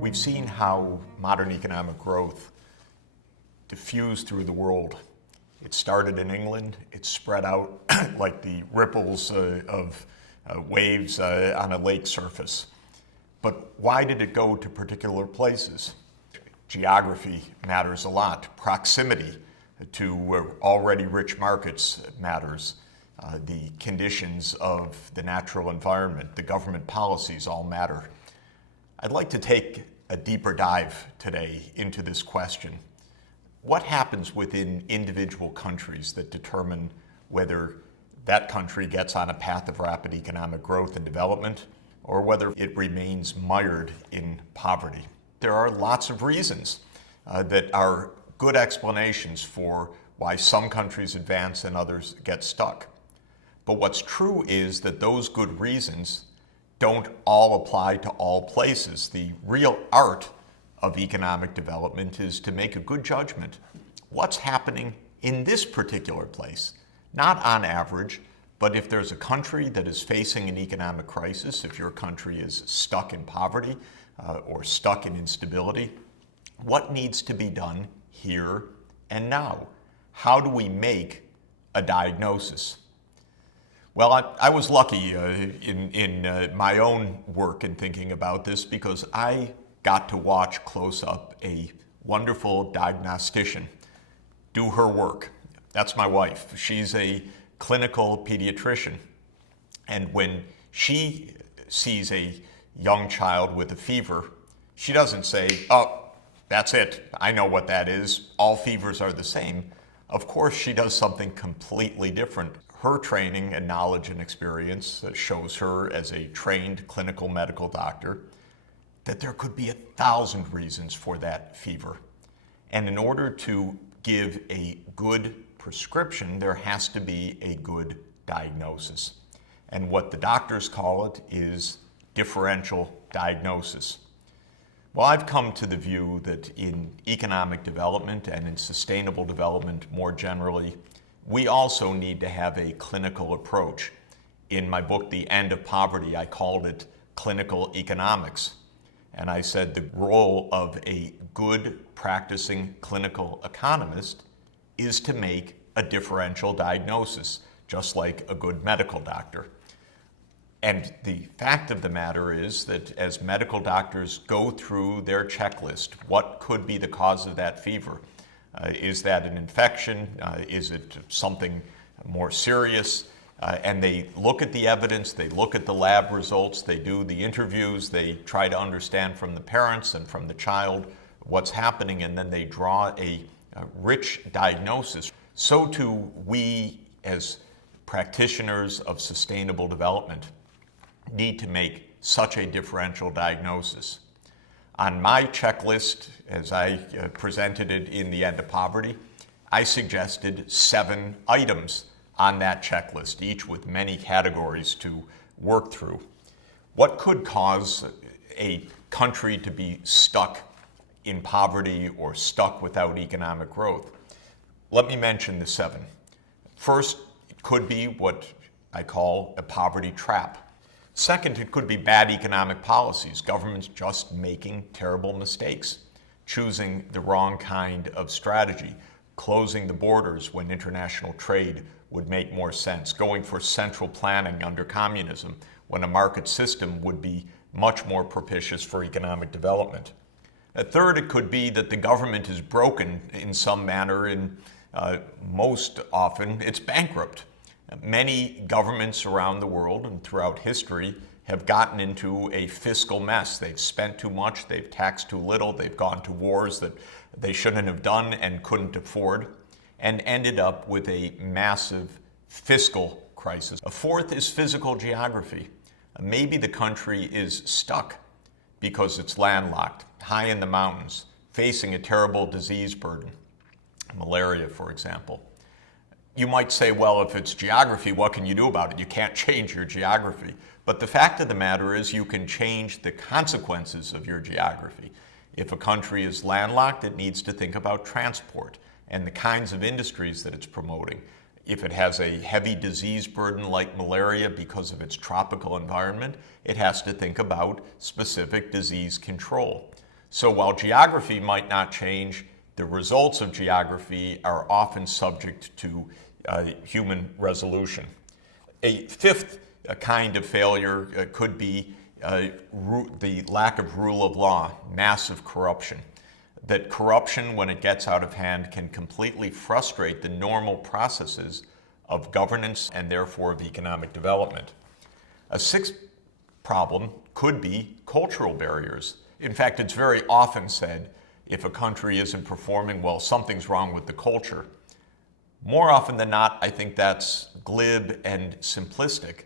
We've seen how modern economic growth diffused through the world. It started in England, it spread out like the ripples of waves on a lake surface. But why did it go to particular places? Geography matters a lot. Proximity to already rich markets matters. The conditions of the natural environment, the government policies all matter. I'd like to take a deeper dive today into this question. What happens within individual countries that determine whether that country gets on a path of rapid economic growth and development, or whether it remains mired in poverty? There are lots of reasons that are good explanations for why some countries advance and others get stuck. But what's true is that those good reasons don't all apply to all places. The real art of economic development is to make a good judgment. What's happening in this particular place? Not on average, but if there's a country that is facing an economic crisis, if your country is stuck in poverty or stuck in instability, what needs to be done here and now? How do we make a diagnosis? Well, I was lucky in my own work in thinking about this because I got to watch close up a wonderful diagnostician do her work. That's my wife. She's a clinical pediatrician. And when she sees a young child with a fever, she doesn't say, "Oh, that's it. I know what that is. All fevers are the same." Of course, she does something completely different. Her training and knowledge and experience shows her as a trained clinical medical doctor that there could be 1,000 reasons for that fever. And in order to give a good prescription, there has to be a good diagnosis. And what the doctors call it is differential diagnosis. Well, I've come to the view that in economic development and in sustainable development more generally, we also need to have a clinical approach. In my book, The End of Poverty, I called it clinical economics. And I said the role of a good practicing clinical economist is to make a differential diagnosis, just like a good medical doctor. And the fact of the matter is that as medical doctors go through their checklist, what could be the cause of that fever? Is that an infection? Is it something more serious? And they look at the evidence, they look at the lab results, they do the interviews, they try to understand from the parents and from the child what's happening, and then they draw a rich diagnosis. So too, we as practitioners of sustainable development need to make such a differential diagnosis. On my checklist, as I presented it in The End of Poverty, I suggested 7 items on that checklist, each with many categories to work through. What could cause a country to be stuck in poverty or stuck without economic growth? Let me mention the 7. First, it could be what I call a poverty trap. Second, it could be bad economic policies, governments just making terrible mistakes, choosing the wrong kind of strategy, closing the borders when international trade would make more sense, going for central planning under communism when a market system would be much more propitious for economic development. Third, it could be that the government is broken in some manner, and most often it's bankrupt. Many governments around the world and throughout history have gotten into a fiscal mess. They've spent too much, they've taxed too little, they've gone to wars that they shouldn't have done and couldn't afford, and ended up with a massive fiscal crisis. A fourth is physical geography. Maybe the country is stuck because it's landlocked, high in the mountains, facing a terrible disease burden, malaria, for example. You might say, well, if it's geography, what can you do about it? You can't change your geography. But the fact of the matter is you can change the consequences of your geography. If a country is landlocked, it needs to think about transport and the kinds of industries that it's promoting. If it has a heavy disease burden like malaria because of its tropical environment, it has to think about specific disease control. So while geography might not change, the results of geography are often subject to human resolution. A fifth kind of failure could be the lack of rule of law, massive corruption. That corruption, when it gets out of hand, can completely frustrate the normal processes of governance and therefore of economic development. A sixth problem could be cultural barriers. In fact, it's very often said if a country isn't performing well, something's wrong with the culture. More often than not, I think that's glib and simplistic,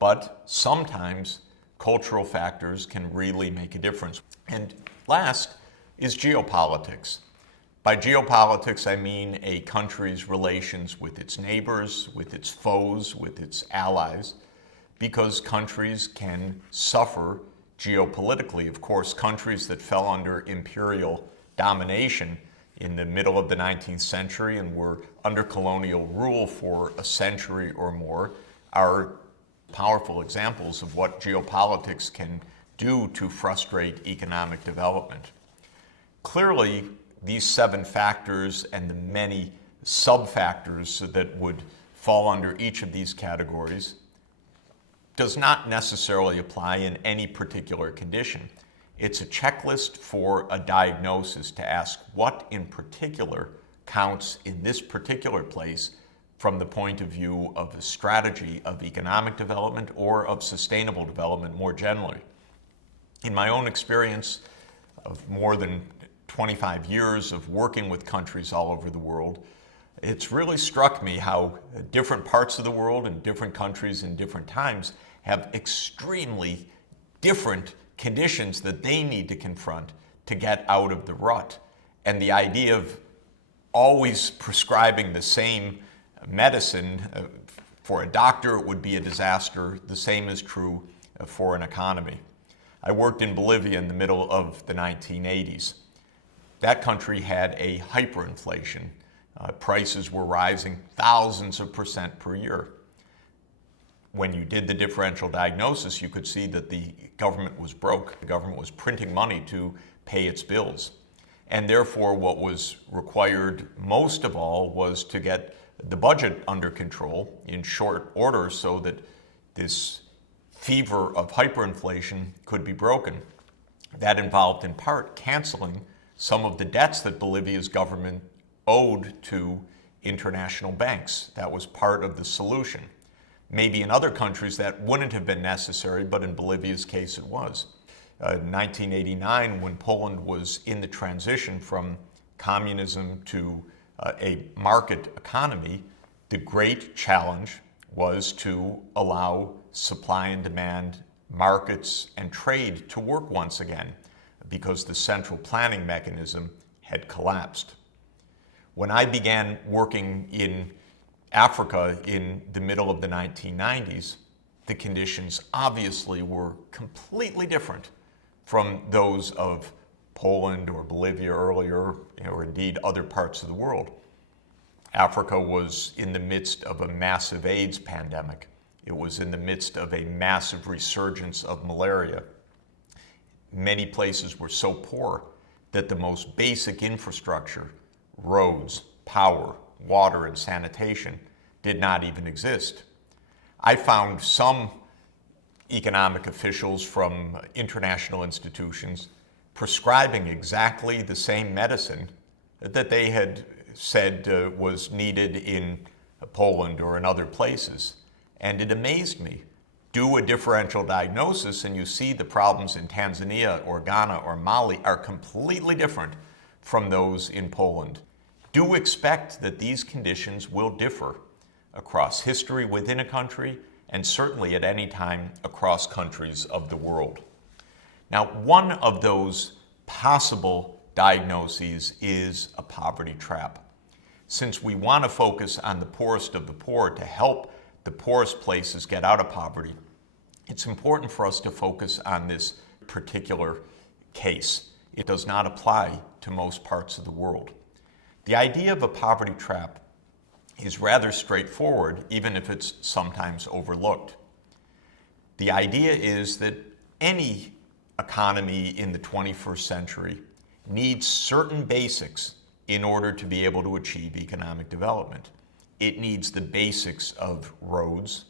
but sometimes cultural factors can really make a difference. And last is geopolitics. By geopolitics, I mean a country's relations with its neighbors, with its foes, with its allies, because countries can suffer geopolitically. Of course, countries that fell under imperial domination in the middle of the 19th century and were under colonial rule for a century or more are powerful examples of what geopolitics can do to frustrate economic development. Clearly, these 7 factors and the many sub-factors that would fall under each of these categories does not necessarily apply in any particular condition. It's a checklist for a diagnosis to ask what in particular counts in this particular place from the point of view of a strategy of economic development or of sustainable development more generally. In my own experience of more than 25 years of working with countries all over the world, it's really struck me how different parts of the world and different countries in different times have extremely different conditions that they need to confront to get out of the rut. And the idea of always prescribing the same medicine, for a doctor it would be a disaster. The same is true for an economy. I worked in Bolivia in the middle of the 1980s. That country had a hyperinflation. Prices were rising thousands of percent per year. When you did the differential diagnosis, you could see that the government was broke. The government was printing money to pay its bills. And therefore, what was required most of all was to get the budget under control in short order so that this fever of hyperinflation could be broken. That involved in part canceling some of the debts that Bolivia's government owed to international banks. That was part of the solution. Maybe in other countries that wouldn't have been necessary, but in Bolivia's case it was. In 1989, when Poland was in the transition from communism to a market economy, the great challenge was to allow supply and demand, markets and trade to work once again, because the central planning mechanism had collapsed. When I began working in Africa in the middle of the 1990s, the conditions obviously were completely different from those of Poland or Bolivia earlier, or indeed other parts of the world. Africa was in the midst of a massive AIDS pandemic. It was in the midst of a massive resurgence of malaria. Many places were so poor that the most basic infrastructure, roads, power, water, and sanitation, did not even exist. I found some economic officials from international institutions prescribing exactly the same medicine that they had said was needed in Poland or in other places. And it amazed me. Do a differential diagnosis and you see the problems in Tanzania or Ghana or Mali are completely different from those in Poland. Do expect that these conditions will differ across history within a country and certainly at any time across countries of the world. Now, one of those possible diagnoses is a poverty trap. Since we want to focus on the poorest of the poor to help the poorest places get out of poverty, it's important for us to focus on this particular case. It does not apply to most parts of the world. The idea of a poverty trap is rather straightforward, even if it's sometimes overlooked. The idea is that any economy in the 21st century needs certain basics in order to be able to achieve economic development. It needs the basics of roads,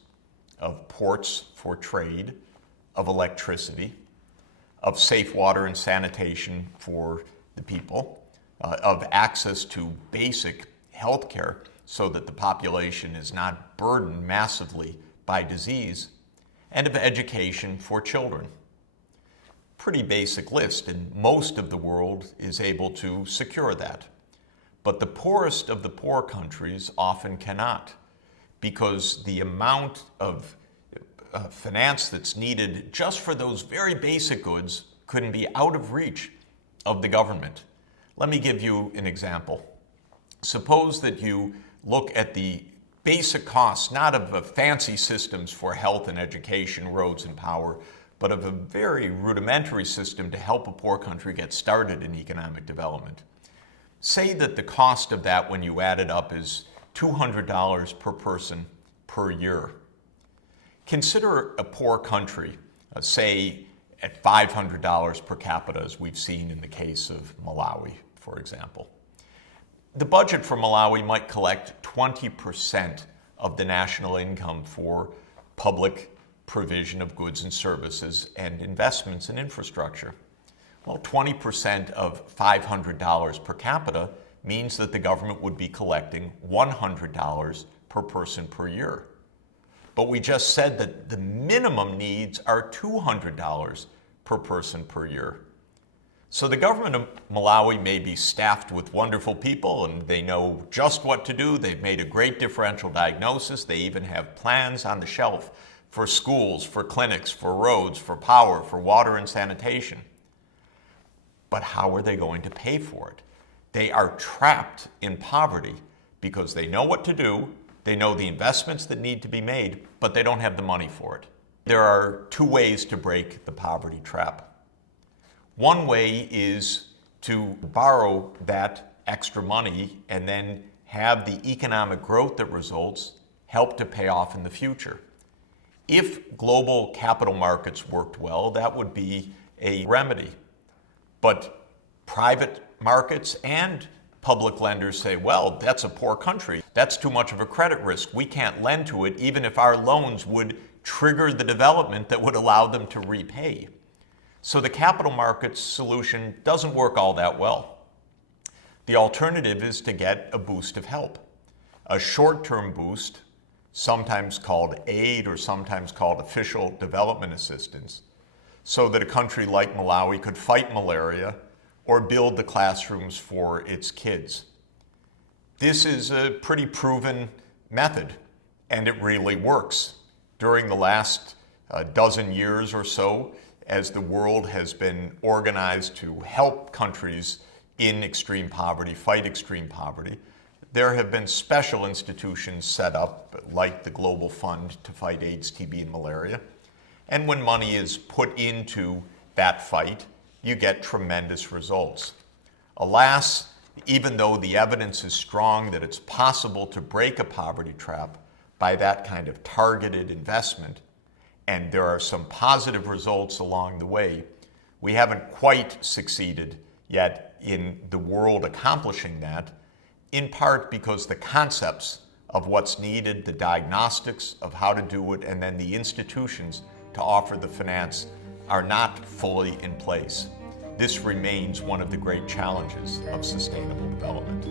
of ports for trade, of electricity, of safe water and sanitation for the people, of access to basic health care so that the population is not burdened massively by disease, and of education for children. Pretty basic list, and most of the world is able to secure that. But the poorest of the poor countries often cannot, because the amount of finance that's needed just for those very basic goods couldn't be out of reach of the government. Let me give you an example. Suppose that you look at the basic costs, not of fancy systems for health and education, roads and power, but of a very rudimentary system to help a poor country get started in economic development. Say that the cost of that, when you add it up, is $200 per person per year. Consider a poor country, say at $500 per capita, as we've seen in the case of Malawi, for example. The budget for Malawi might collect 20% of the national income for public provision of goods and services and investments in infrastructure. Well, 20% of $500 per capita means that the government would be collecting $100 per person per year. But we just said that the minimum needs are $200 per person per year. So the government of Malawi may be staffed with wonderful people and they know just what to do. They've made a great differential diagnosis. They even have plans on the shelf for schools, for clinics, for roads, for power, for water and sanitation. But how are they going to pay for it? They are trapped in poverty because they know what to do, they know the investments that need to be made, but they don't have the money for it. There are two ways to break the poverty trap. One way is to borrow that extra money and then have the economic growth that results help to pay off in the future. If global capital markets worked well, that would be a remedy. But private markets and public lenders say, well, that's a poor country. That's too much of a credit risk. We can't lend to it, even if our loans would trigger the development that would allow them to repay. So the capital markets solution doesn't work all that well. The alternative is to get a boost of help, a short-term boost, sometimes called aid or sometimes called official development assistance, so that a country like Malawi could fight malaria or build the classrooms for its kids. This is a pretty proven method, and it really works. During the last dozen years or so, as the world has been organized to help countries in extreme poverty fight extreme poverty, there have been special institutions set up, like the Global Fund to fight AIDS, TB, and malaria. And when money is put into that fight, you get tremendous results. Alas, even though the evidence is strong that it's possible to break a poverty trap by that kind of targeted investment, and there are some positive results along the way, we haven't quite succeeded yet in the world accomplishing that, in part because the concepts of what's needed, the diagnostics of how to do it, and then the institutions to offer the finance are not fully in place. This remains one of the great challenges of sustainable development.